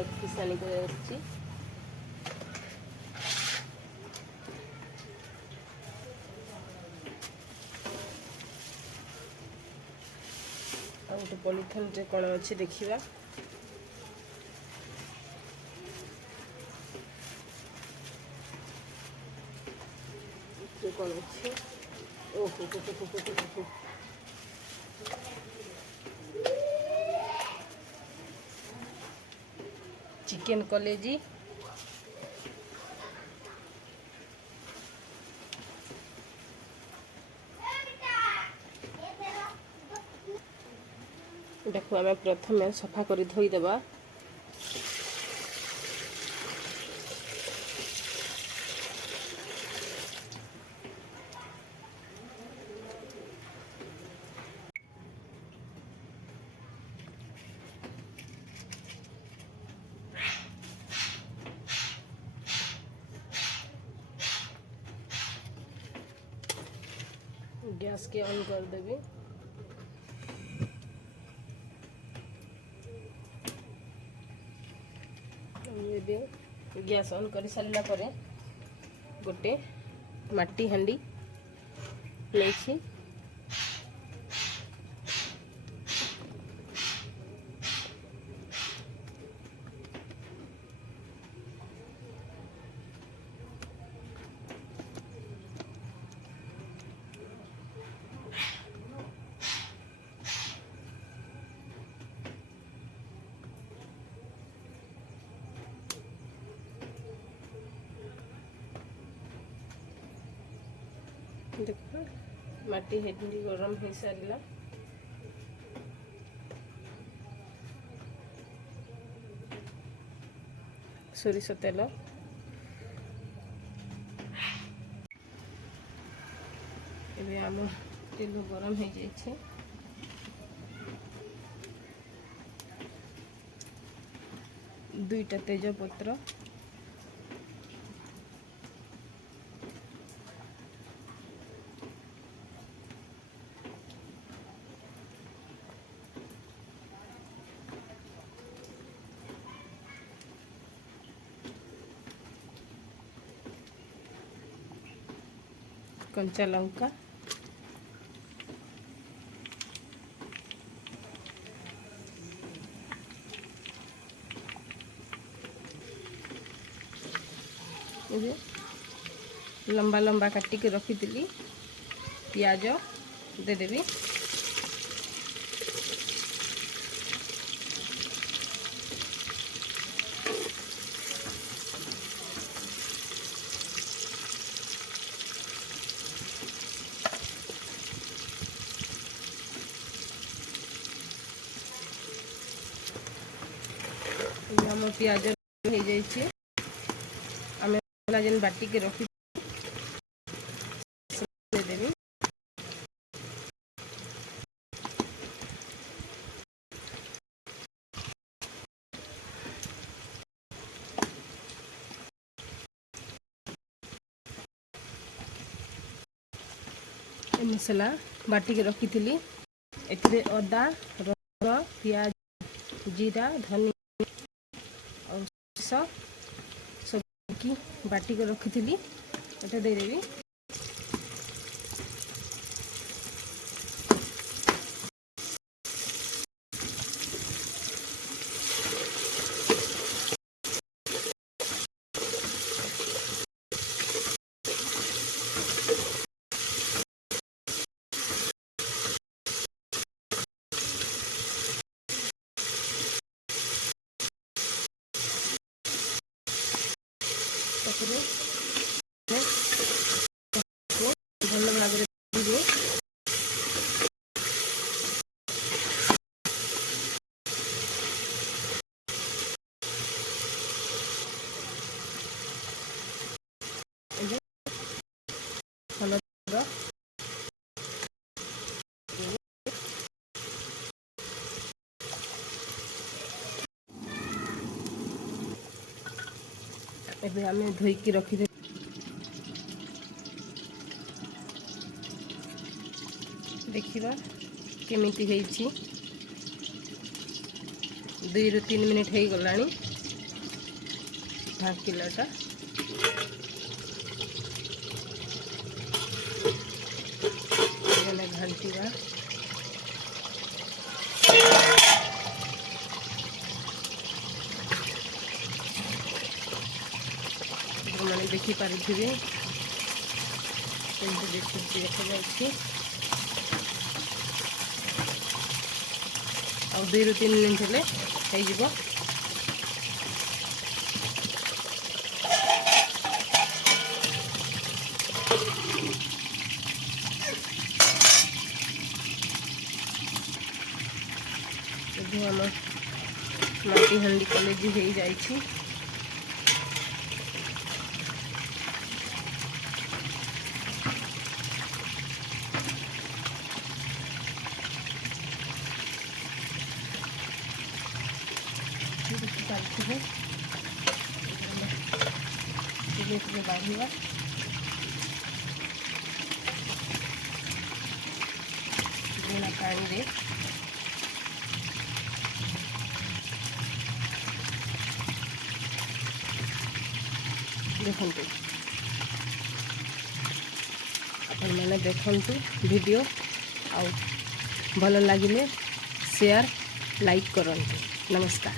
Leg piece ଆଣିକି ଆସିଛି। ଆଉ ଗୋଟେ ପଲିଥିନରେ କ'ଣ ଅଛି ଦେଖିବା। କ'ଣ ଅଛି? ଓହୋ ଚିକେନ କଲେଜି, ଏଟାକୁ ଆମେ ପ୍ରଥମେ ସଫା କରି ଧୋଇଦେବା। गैस के ऑन कर देवी। गैस ऑन कर सारा पर गोटे माटी हांडी लेछि। देखो माटी हेंडी गरम हो सारा। सोरिष तेल एबे आम तेल गरम हो जाइए। दुईटा तेजपत्र, कंचा लंका, लंबा लंबा काटिक रखी पियाज देदेवी। आम पियाज हो जाइए। आम जेन बाटिक रखी देदेवी। मसला बाटिक रखी थी एथिरे अदा, रसुण, पियाज, जीरा, धनिया और सब की बाटिक रखी थी एटा देदेवी। भल भाव एबे आम धोईकी रखीदे। देखिबा केमिति हेइछि। 2 ରୁ 3 मिनिट हो गलानी। ढाकिलाटा घाटिवा मैंने देखिपारे देखा जाए और 2 ରୁ 3 मिनट हेले हो आम माटी हांडी कलेजी हो जाए बाढ़ा बिना पानी रे देखु अपन मैंने देखु वीडियो आउ भल लगिले शेयर लाइक करंतु। नमस्कार।